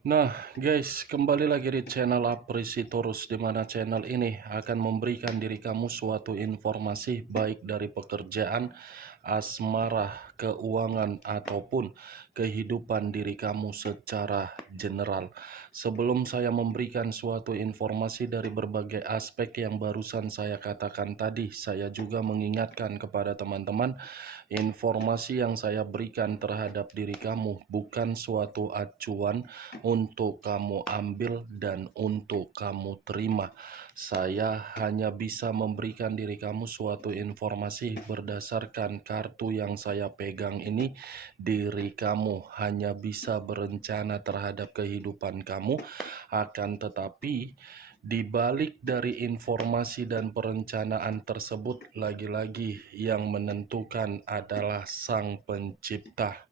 Nah, guys, kembali lagi di channel Aprisitorus, di mana channel ini akan memberikan diri kamu suatu informasi baik dari pekerjaan, asmara, keuangan, ataupun kehidupan diri kamu secara general. Sebelum saya memberikan suatu informasi dari berbagai aspek yang barusan saya katakan tadi, saya juga mengingatkan kepada teman-teman, informasi yang saya berikan terhadap diri kamu bukan suatu acuan untuk kamu ambil dan untuk kamu terima. Saya hanya bisa memberikan diri kamu suatu informasi berdasarkan kartu yang saya pegang ini. Diri kamu hanya bisa berencana terhadap kehidupan kamu, akan tetapi di balik dari informasi dan perencanaan tersebut, lagi-lagi yang menentukan adalah Sang Pencipta.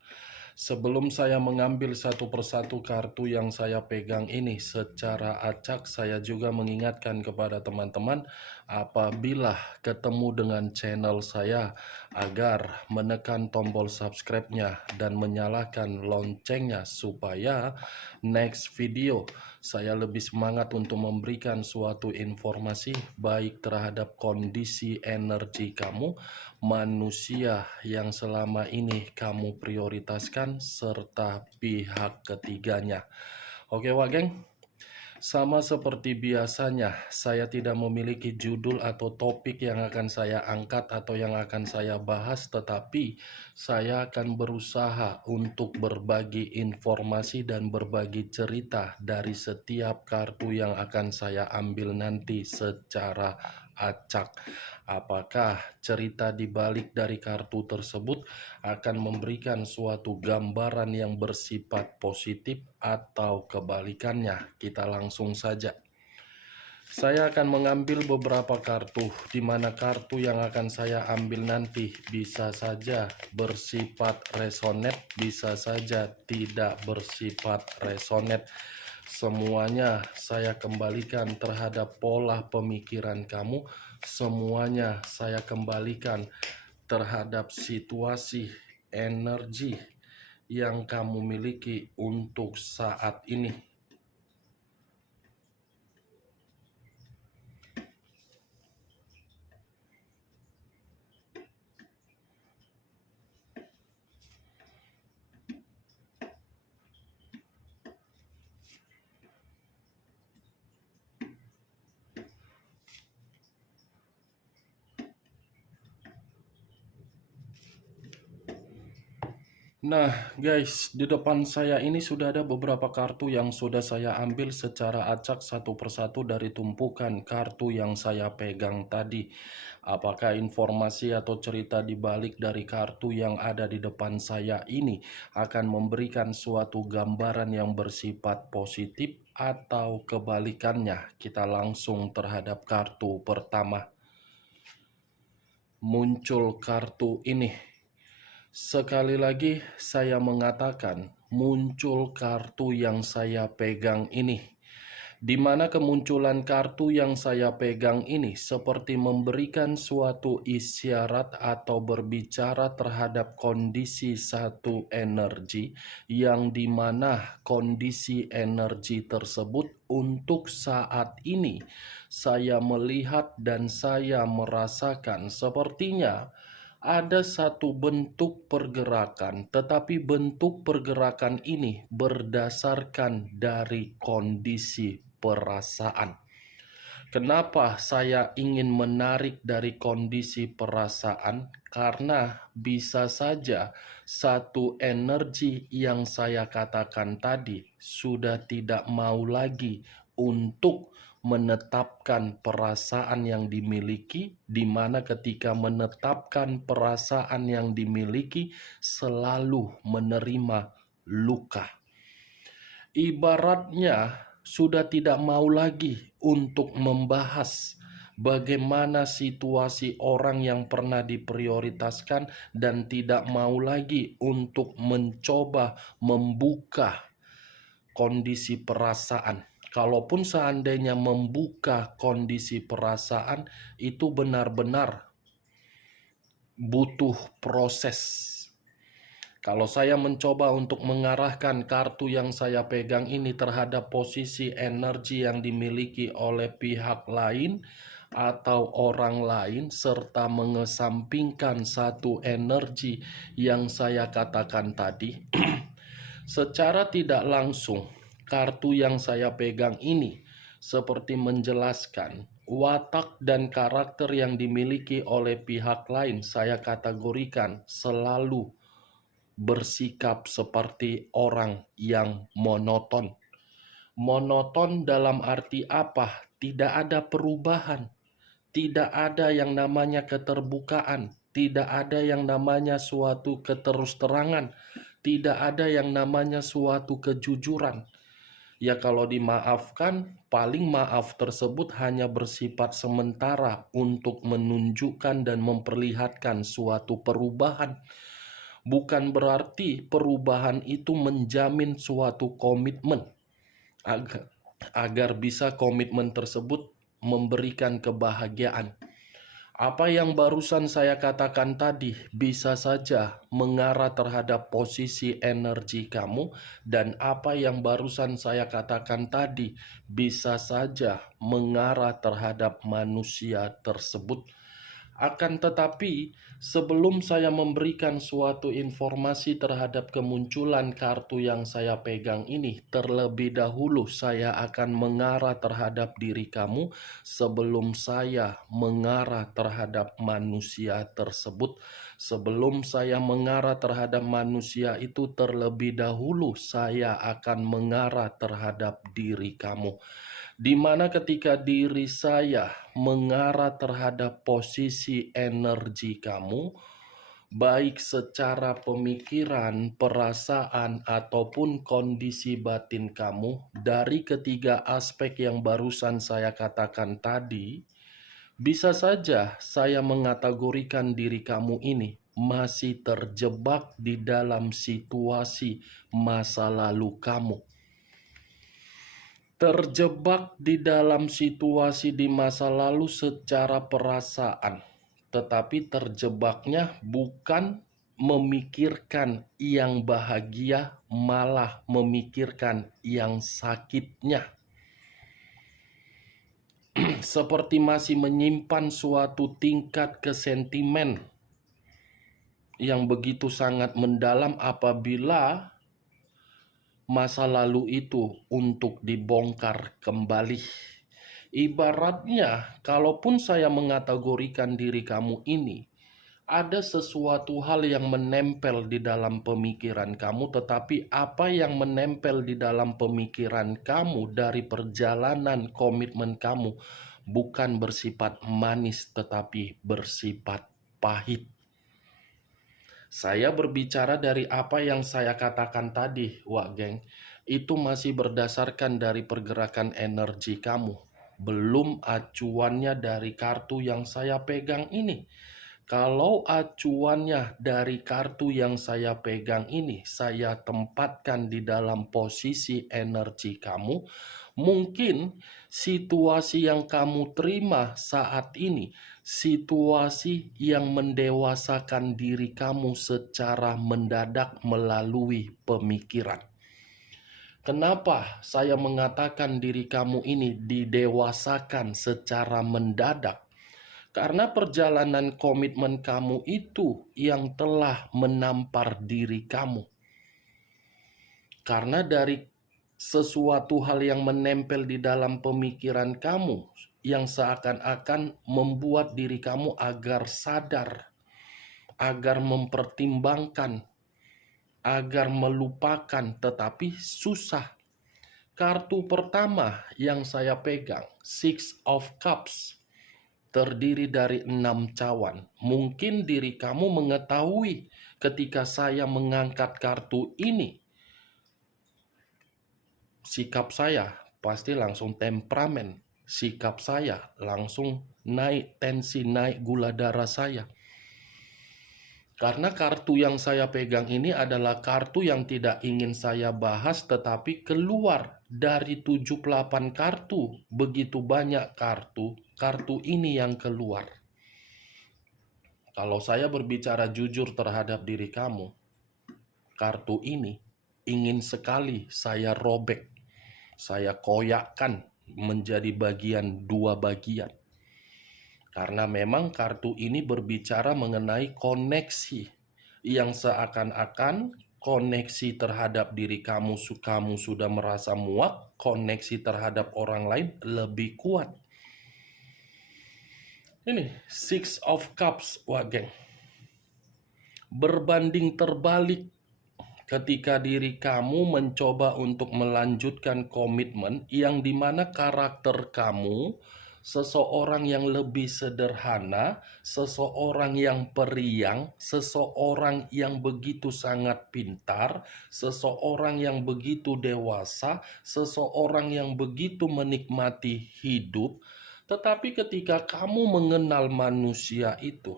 Sebelum saya mengambil satu persatu kartu yang saya pegang ini secara acak, saya juga mengingatkan kepada teman-teman apabila ketemu dengan channel saya agar menekan tombol subscribe-nya dan menyalakan loncengnya supaya next video saya lebih semangat untuk memberikan suatu informasi baik terhadap kondisi energi kamu, manusia yang selama ini kamu prioritaskan, serta pihak ketiganya. Oke, Wak Geng? Sama seperti biasanya, saya tidak memiliki judul atau topik yang akan saya angkat atau yang akan saya bahas, tetapi saya akan berusaha untuk berbagi informasi dan berbagi cerita dari setiap kartu yang akan saya ambil nanti secara acak. Apakah cerita di balik dari kartu tersebut akan memberikan suatu gambaran yang bersifat positif atau kebalikannya? Kita langsung saja. Saya akan mengambil beberapa kartu, di mana kartu yang akan saya ambil nanti bisa saja bersifat resonate, bisa saja tidak bersifat resonate. Semuanya saya kembalikan terhadap pola pemikiran kamu, semuanya saya kembalikan terhadap situasi energi yang kamu miliki untuk saat ini. Nah, guys, di depan saya ini sudah ada beberapa kartu yang sudah saya ambil secara acak satu persatu dari tumpukan kartu yang saya pegang tadi. Apakah informasi atau cerita di balik dari kartu yang ada di depan saya ini akan memberikan suatu gambaran yang bersifat positif atau kebalikannya? Kita langsung terhadap kartu pertama. Muncul kartu ini. Sekali lagi saya mengatakan, muncul kartu yang saya pegang ini, di mana kemunculan kartu yang saya pegang ini seperti memberikan suatu isyarat atau berbicara terhadap kondisi satu energi, yang dimana kondisi energi tersebut untuk saat ini saya melihat dan saya merasakan sepertinya ada satu bentuk pergerakan, tetapi bentuk pergerakan ini berdasarkan dari kondisi perasaan. Kenapa saya ingin menarik dari kondisi perasaan? Karena bisa saja satu energi yang saya katakan tadi sudah tidak mau lagi untuk menetapkan perasaan yang dimiliki, di mana ketika menetapkan perasaan yang dimiliki selalu menerima luka. Ibaratnya sudah tidak mau lagi untuk membahas bagaimana situasi orang yang pernah diprioritaskan dan tidak mau lagi untuk mencoba membuka kondisi perasaan. Kalaupun seandainya membuka kondisi perasaan, itu benar-benar butuh proses. Kalau saya mencoba untuk mengarahkan kartu yang saya pegang ini terhadap posisi energi yang dimiliki oleh pihak lain atau orang lain, serta mengesampingkan satu energi yang saya katakan tadi, secara tidak langsung, kartu yang saya pegang ini seperti menjelaskan watak dan karakter yang dimiliki oleh pihak lain. Saya kategorikan selalu bersikap seperti orang yang monoton. Monoton dalam arti apa? Tidak ada perubahan, tidak ada yang namanya keterbukaan, tidak ada yang namanya suatu keterus-terangan, tidak ada yang namanya suatu kejujuran. Ya kalau dimaafkan, paling maaf tersebut hanya bersifat sementara untuk menunjukkan dan memperlihatkan suatu perubahan. Bukan berarti perubahan itu menjamin suatu komitmen agar bisa komitmen tersebut memberikan kebahagiaan. Apa yang barusan saya katakan tadi bisa saja mengarah terhadap posisi energi kamu, dan apa yang barusan saya katakan tadi bisa saja mengarah terhadap manusia tersebut. Akan tetapi, sebelum saya memberikan suatu informasi terhadap kemunculan kartu yang saya pegang ini, terlebih dahulu saya akan mengarah terhadap diri kamu sebelum saya mengarah terhadap manusia tersebut. Sebelum saya mengarah terhadap manusia itu, terlebih dahulu saya akan mengarah terhadap diri kamu. Di mana ketika diri saya mengarah terhadap posisi energi kamu, baik secara pemikiran, perasaan, ataupun kondisi batin kamu, dari ketiga aspek yang barusan saya katakan tadi, bisa saja saya mengategorikan diri kamu ini masih terjebak di dalam situasi masa lalu kamu. Terjebak di dalam situasi di masa lalu secara perasaan, tetapi terjebaknya bukan memikirkan yang bahagia, malah memikirkan yang sakitnya. Seperti masih menyimpan suatu tingkat kesentimen yang begitu sangat mendalam apabila masa lalu itu untuk dibongkar kembali. Ibaratnya, kalaupun saya mengategorikan diri kamu ini, ada sesuatu hal yang menempel di dalam pemikiran kamu, tetapi apa yang menempel di dalam pemikiran kamu dari perjalanan komitmen kamu bukan bersifat manis, tetapi bersifat pahit. Saya berbicara dari apa yang saya katakan tadi, Wak Geng. Itu masih berdasarkan dari pergerakan energi kamu. Belum acuannya dari kartu yang saya pegang ini. Kalau acuannya dari kartu yang saya pegang ini, saya tempatkan di dalam posisi energi kamu, mungkin situasi yang kamu terima saat ini, situasi yang mendewasakan diri kamu secara mendadak melalui pemikiran. Kenapa saya mengatakan diri kamu ini didewasakan secara mendadak? Karena perjalanan komitmen kamu itu yang telah menampar diri kamu. Karena dari sesuatu hal yang menempel di dalam pemikiran kamu, yang seakan-akan membuat diri kamu agar sadar, agar mempertimbangkan, agar melupakan, tetapi susah. Kartu pertama yang saya pegang, Six of Cups, terdiri dari 6 cawan. Mungkin diri kamu mengetahui ketika saya mengangkat kartu ini, sikap saya pasti langsung temperamen. Sikap saya langsung naik tensi, naik gula darah saya. Karena kartu yang saya pegang ini adalah kartu yang tidak ingin saya bahas, tetapi keluar dari 78 kartu. Begitu banyak kartu ini yang keluar. Kalau saya berbicara jujur terhadap diri kamu, kartu ini ingin sekali saya robek, saya koyakkan menjadi dua bagian. Karena memang kartu ini berbicara mengenai koneksi yang seakan-akan koneksi terhadap diri kamu sudah merasa muak, koneksi terhadap orang lain lebih kuat. Ini Six of Cups, wah geng. Berbanding terbalik ketika diri kamu mencoba untuk melanjutkan komitmen yang dimana karakter kamu seseorang yang lebih sederhana, seseorang yang periang, seseorang yang begitu sangat pintar, seseorang yang begitu dewasa, seseorang yang begitu menikmati hidup. Tetapi ketika kamu mengenal manusia itu,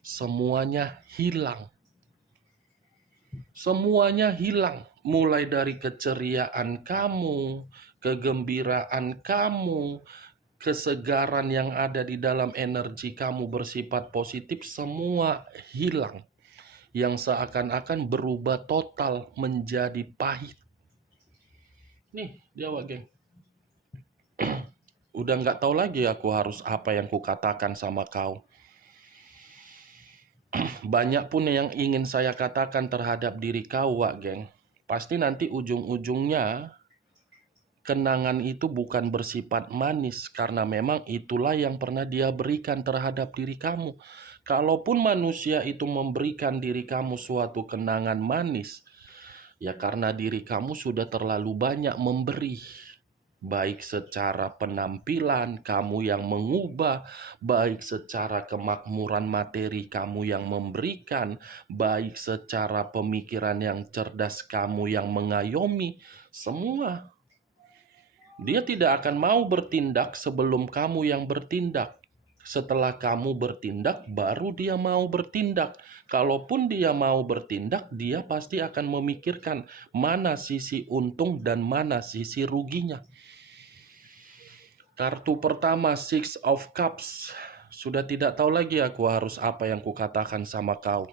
semuanya hilang. Semuanya hilang, mulai dari keceriaan kamu, kegembiraan kamu, kesegaran yang ada di dalam energi kamu bersifat positif, semua hilang. Yang seakan-akan berubah total menjadi pahit. Nih, dia geng. Udah nggak tahu lagi aku harus apa yang kukatakan sama kau. Banyak pun yang ingin saya katakan terhadap diri kau, Wak Geng. Pasti nanti ujung-ujungnya kenangan itu bukan bersifat manis, karena memang itulah yang pernah dia berikan terhadap diri kamu. Kalaupun manusia itu memberikan diri kamu suatu kenangan manis, ya karena diri kamu sudah terlalu banyak memberi. Baik secara penampilan kamu yang mengubah, baik secara kemakmuran materi kamu yang memberikan, baik secara pemikiran yang cerdas kamu yang mengayomi, semua. Dia tidak akan mau bertindak sebelum kamu yang bertindak. Setelah kamu bertindak, baru dia mau bertindak. Kalaupun dia mau bertindak, dia pasti akan memikirkan mana sisi untung dan mana sisi ruginya. Kartu pertama, Six of Cups. Sudah tidak tahu lagi aku harus apa yang kukatakan sama kau.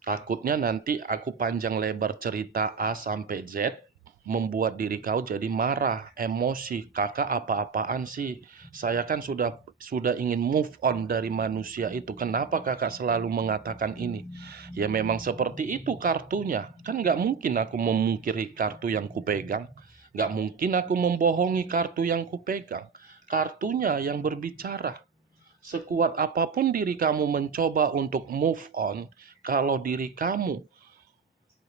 Takutnya nanti aku panjang lebar cerita A sampai Z, membuat diri kau jadi marah, emosi. Kakak apa-apaan sih? Saya kan sudah ingin move on dari manusia itu. Kenapa kakak selalu mengatakan ini? Ya memang seperti itu kartunya. Kan nggak mungkin aku memungkiri kartu yang kupegang. Nggak mungkin aku membohongi kartu yang kupegang. Kartunya yang berbicara. Sekuat apapun diri kamu mencoba untuk move on, kalau diri kamu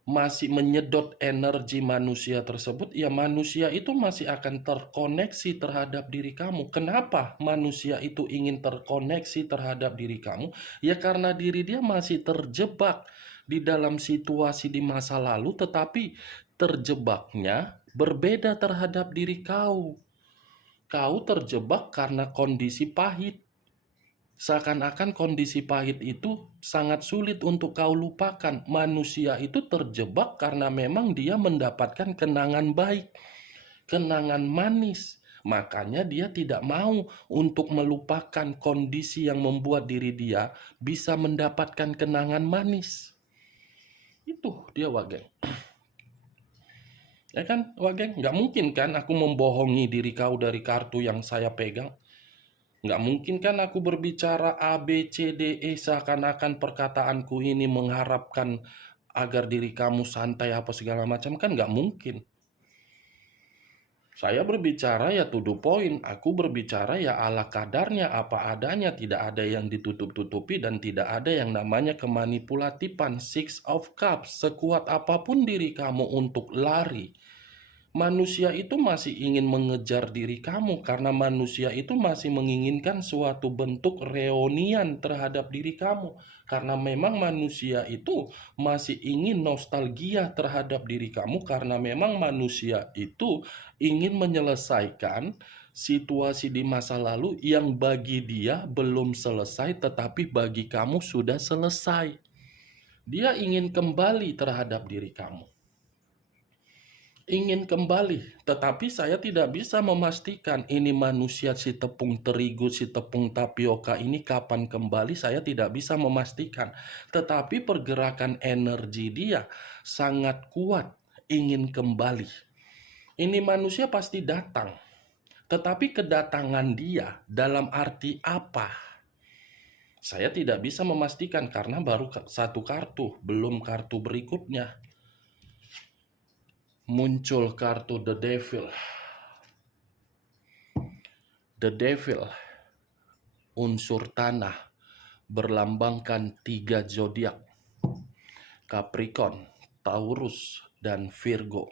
masih menyedot energi manusia tersebut, ya manusia itu masih akan terkoneksi terhadap diri kamu. Kenapa manusia itu ingin terkoneksi terhadap diri kamu? Ya karena diri dia masih terjebak di dalam situasi di masa lalu, tetapi terjebaknya berbeda terhadap diri kau. Kau terjebak karena kondisi pahit. Seakan-akan kondisi pahit itu sangat sulit untuk kau lupakan. Manusia itu terjebak karena memang dia mendapatkan kenangan baik, kenangan manis. Makanya dia tidak mau untuk melupakan kondisi yang membuat diri dia bisa mendapatkan kenangan manis. Itu dia Wageng. Ya kan Wageng? Nggak mungkin kan aku membohongi diri kau dari kartu yang saya pegang. Nggak mungkin kan aku berbicara A, B, C, D, E seakan-akan perkataanku ini mengharapkan agar diri kamu santai apa segala macam, kan nggak mungkin. Saya berbicara ya to the point, aku berbicara ya ala kadarnya, apa adanya, tidak ada yang ditutup-tutupi dan tidak ada yang namanya kemanipulatifan. Six of Cups, sekuat apapun diri kamu untuk lari, manusia itu masih ingin mengejar diri kamu karena manusia itu masih menginginkan suatu bentuk reunian terhadap diri kamu. Karena memang manusia itu masih ingin nostalgia terhadap diri kamu karena memang manusia itu ingin menyelesaikan situasi di masa lalu yang bagi dia belum selesai tetapi bagi kamu sudah selesai. Dia ingin kembali terhadap diri kamu. ingin kembali, tetapi saya tidak bisa memastikan ini manusia si tepung terigu, si tepung tapioka ini kapan kembali, saya tidak bisa memastikan. Tetapi pergerakan energi dia sangat kuat, ingin kembali. Ini manusia pasti datang, tetapi kedatangan dia dalam arti apa? Saya tidak bisa memastikan karena baru satu kartu, belum kartu berikutnya. Muncul kartu The Devil. The Devil, unsur tanah, berlambangkan 3 zodiak: Capricorn, Taurus, dan Virgo.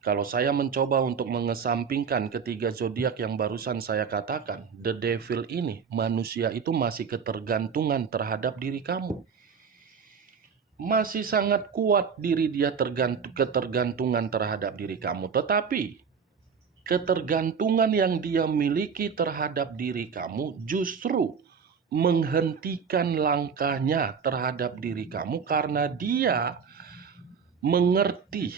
Kalau saya mencoba untuk mengesampingkan ketiga zodiak yang barusan saya katakan, The Devil ini, manusia itu masih ketergantungan terhadap diri kamu. Masih sangat kuat diri dia ketergantungan terhadap diri kamu. Tetapi ketergantungan yang dia miliki terhadap diri kamu justru menghentikan langkahnya terhadap diri kamu karena dia mengerti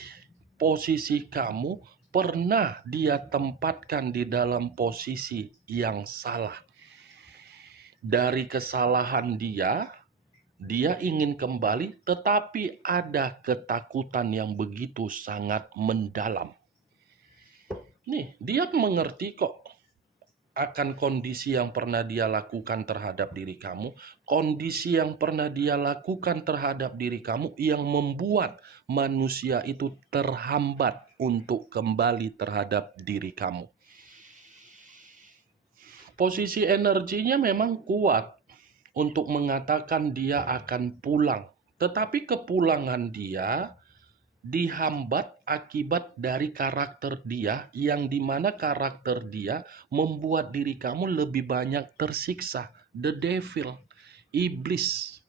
posisi kamu pernah dia tempatkan di dalam posisi yang salah. Dari kesalahan dia ingin kembali, tetapi ada ketakutan yang begitu sangat mendalam. Nih, dia mengerti kok akan kondisi yang pernah dia lakukan terhadap diri kamu, kondisi yang pernah dia lakukan terhadap diri kamu yang membuat manusia itu terhambat untuk kembali terhadap diri kamu. Posisi energinya memang kuat untuk mengatakan dia akan pulang, tetapi kepulangan dia dihambat akibat dari karakter dia, yang dimana karakter dia membuat diri kamu lebih banyak tersiksa. The Devil, iblis.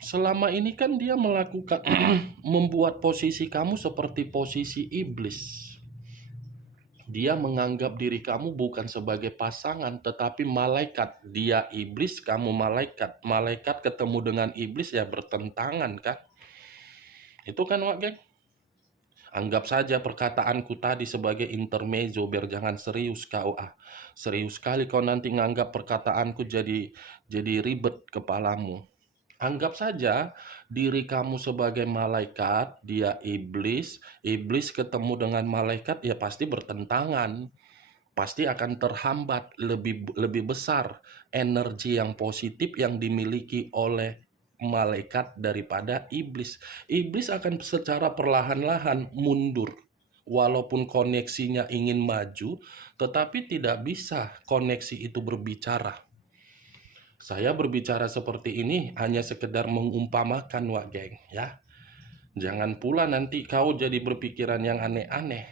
Selama ini kan dia melakukan membuat posisi kamu seperti posisi iblis. Dia menganggap diri kamu bukan sebagai pasangan, tetapi malaikat. Dia iblis, kamu malaikat. Malaikat ketemu dengan iblis ya bertentangan kan? Itu kan Wak Geng? Anggap saja perkataanku tadi sebagai intermezzo biar jangan serius kau. Serius sekali kau nanti nganggap perkataanku jadi ribet kepalamu. Anggap saja diri kamu sebagai malaikat, dia iblis, iblis ketemu dengan malaikat ya pasti bertentangan. Pasti akan terhambat, lebih besar energi yang positif yang dimiliki oleh malaikat daripada iblis. Iblis akan secara perlahan-lahan mundur. Walaupun koneksinya ingin maju, tetapi tidak bisa koneksi itu berbicara. Saya berbicara seperti ini hanya sekedar mengumpamakan, Wak Geng, ya. Jangan pula nanti kau jadi berpikiran yang aneh-aneh.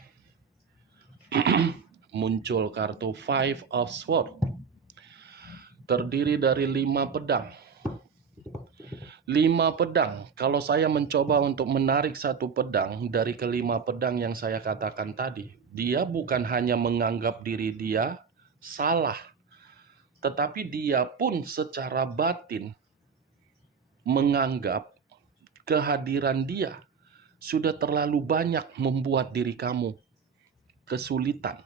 Muncul kartu Five of Swords. Terdiri dari 5 pedang. 5 pedang. Kalau saya mencoba untuk menarik satu pedang dari kelima pedang yang saya katakan tadi, dia bukan hanya menganggap diri dia salah, tetapi dia pun secara batin menganggap kehadiran dia sudah terlalu banyak membuat diri kamu kesulitan.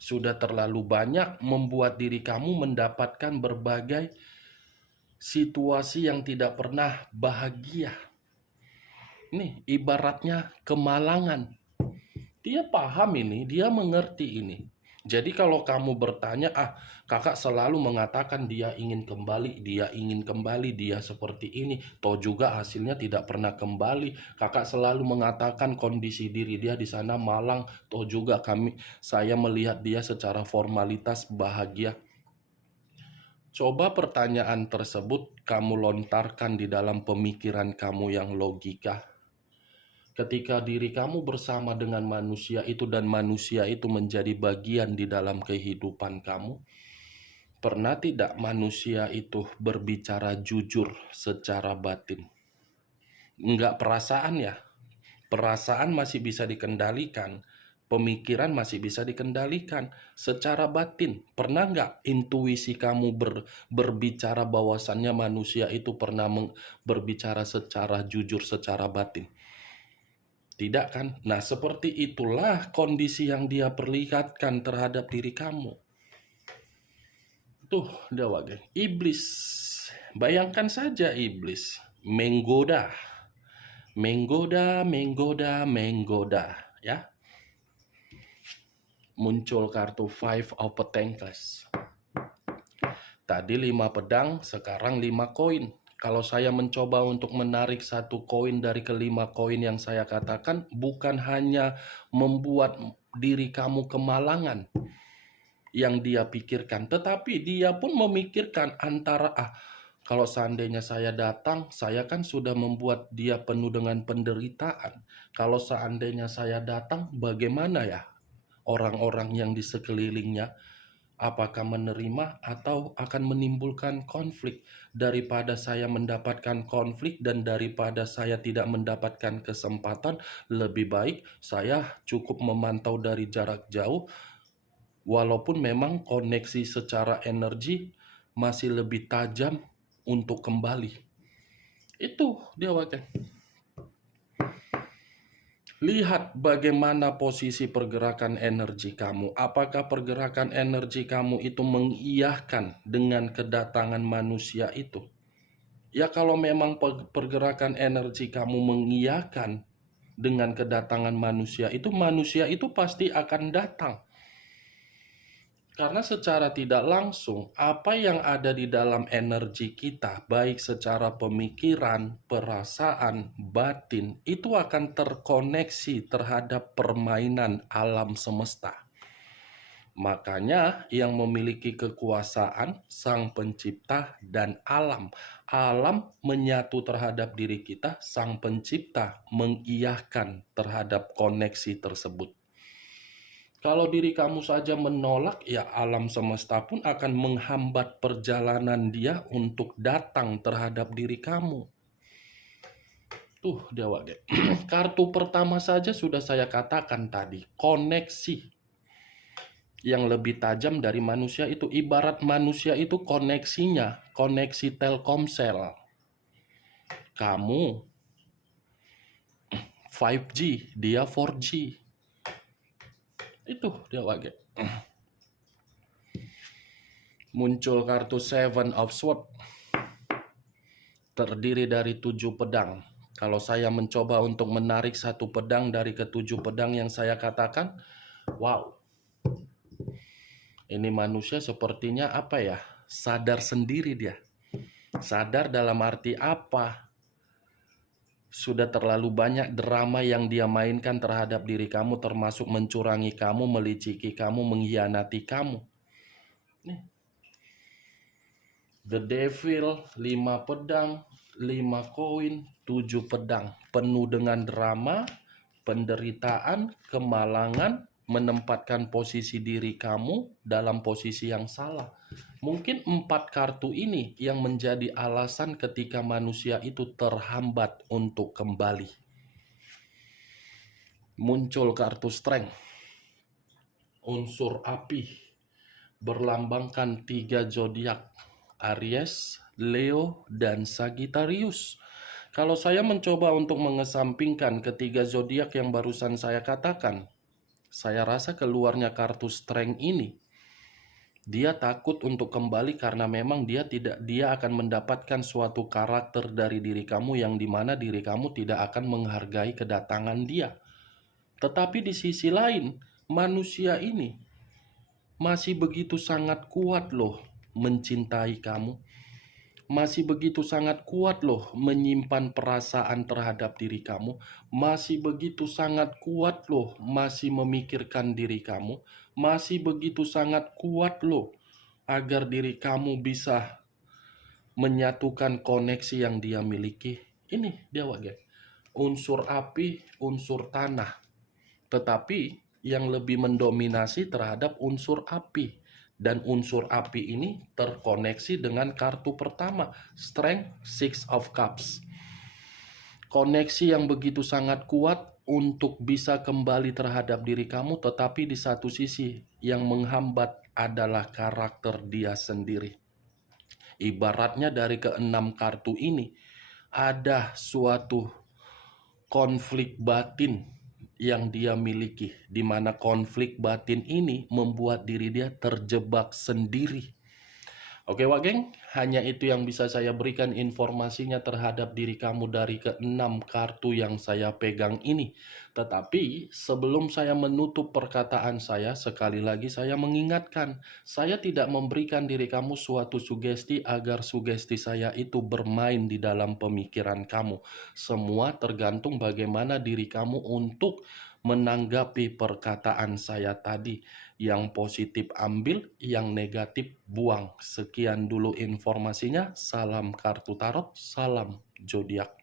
Sudah terlalu banyak membuat diri kamu mendapatkan berbagai situasi yang tidak pernah bahagia. Nih, ibaratnya kemalangan. Dia paham ini, dia mengerti ini. Jadi kalau kamu bertanya, kakak selalu mengatakan dia ingin kembali, dia seperti ini. Toh juga hasilnya tidak pernah kembali. Kakak selalu mengatakan kondisi diri dia di sana malang. Toh juga saya melihat dia secara formalitas bahagia. Coba pertanyaan tersebut kamu lontarkan di dalam pemikiran kamu yang logika. Ketika diri kamu bersama dengan manusia itu dan manusia itu menjadi bagian di dalam kehidupan kamu, pernah tidak manusia itu berbicara jujur secara batin? Enggak perasaan ya? Perasaan masih bisa dikendalikan. Pemikiran masih bisa dikendalikan. Secara batin, pernah nggak intuisi kamu berbicara bahwasannya manusia itu pernah berbicara secara jujur, secara batin? Tidak kan? Nah, seperti itulah kondisi yang dia perlihatkan terhadap diri kamu. Tuh, dewa geng. Iblis. Bayangkan saja iblis menggoda. Menggoda, menggoda, menggoda. Ya. Muncul kartu Five of Pentacles. Tadi 5 pedang, sekarang 5 koin. Kalau saya mencoba untuk menarik satu koin dari kelima koin yang saya katakan, bukan hanya membuat diri kamu kemalangan yang dia pikirkan, tetapi dia pun memikirkan antara, kalau seandainya saya datang, saya kan sudah membuat dia penuh dengan penderitaan. Kalau seandainya saya datang, bagaimana ya orang-orang yang di sekelilingnya? Apakah menerima atau akan menimbulkan konflik? Daripada saya mendapatkan konflik dan daripada saya tidak mendapatkan kesempatan, lebih baik saya cukup memantau dari jarak jauh, walaupun memang koneksi secara energi masih lebih tajam untuk kembali. Itu dia wakil. Lihat bagaimana posisi pergerakan energi kamu. Apakah pergerakan energi kamu itu mengiyahkan dengan kedatangan manusia itu? Ya kalau memang pergerakan energi kamu mengiyahkan dengan kedatangan manusia itu pasti akan datang. Karena secara tidak langsung, apa yang ada di dalam energi kita, baik secara pemikiran, perasaan, batin, itu akan terkoneksi terhadap permainan alam semesta. Makanya yang memiliki kekuasaan Sang Pencipta dan alam. Alam menyatu terhadap diri kita, Sang Pencipta mengiyahkan terhadap koneksi tersebut. Kalau diri kamu saja menolak, ya alam semesta pun akan menghambat perjalanan dia untuk datang terhadap diri kamu. Tuh, Dewa Gek. Kartu pertama saja sudah saya katakan tadi, koneksi yang lebih tajam dari manusia itu. Ibarat manusia itu koneksinya, koneksi Telkomsel. Kamu 5G, dia 4G. Itu dia wage. Muncul kartu Seven of Swords. Terdiri dari 7 pedang. Kalau saya mencoba untuk menarik satu pedang dari ke-7 pedang yang saya katakan, wow. Ini manusia sepertinya apa ya? Sadar sendiri dia. Sadar dalam arti apa? Sudah terlalu banyak drama yang dia mainkan terhadap diri kamu, termasuk mencurangi kamu, meliciki kamu, mengkhianati kamu. Nih. The Devil, 5 pedang, 5 koin, 7 pedang. Penuh dengan drama, penderitaan, kemalangan, menempatkan posisi diri kamu dalam posisi yang salah. Mungkin 4 kartu ini yang menjadi alasan ketika manusia itu terhambat untuk kembali. Muncul kartu Strength. Unsur api. Berlambangkan 3 zodiak. Aries, Leo, dan Sagittarius. Kalau saya mencoba untuk mengesampingkan ketiga zodiak yang barusan saya katakan, saya rasa keluarnya kartu Strength ini, dia takut untuk kembali karena memang dia akan mendapatkan suatu karakter dari diri kamu yang dimana diri kamu tidak akan menghargai kedatangan dia. Tetapi di sisi lain, manusia ini masih begitu sangat kuat loh mencintai kamu. Masih begitu sangat kuat loh menyimpan perasaan terhadap diri kamu. Masih begitu sangat kuat loh masih memikirkan diri kamu. Masih begitu sangat kuat loh agar diri kamu bisa menyatukan koneksi yang dia miliki. Ini dia wage. Unsur api, unsur tanah. Tetapi yang lebih mendominasi terhadap unsur api. Dan unsur api ini terkoneksi dengan kartu pertama, Strength, Six of Cups. Koneksi yang begitu sangat kuat untuk bisa kembali terhadap diri kamu, tetapi di satu sisi yang menghambat adalah karakter dia sendiri. Ibaratnya dari ke-6 kartu ini, ada suatu konflik batin yang dia miliki, di mana konflik batin ini membuat diri dia terjebak sendiri. Oke Wak Geng, hanya itu yang bisa saya berikan informasinya terhadap diri kamu dari keenam kartu yang saya pegang ini. Tetapi sebelum saya menutup perkataan saya, sekali lagi saya mengingatkan, saya tidak memberikan diri kamu suatu sugesti agar sugesti saya itu bermain di dalam pemikiran kamu. Semua tergantung bagaimana diri kamu untuk menanggapi perkataan saya tadi. Yang positif ambil, yang negatif buang. Sekian dulu informasinya. Salam kartu tarot, salam zodiak.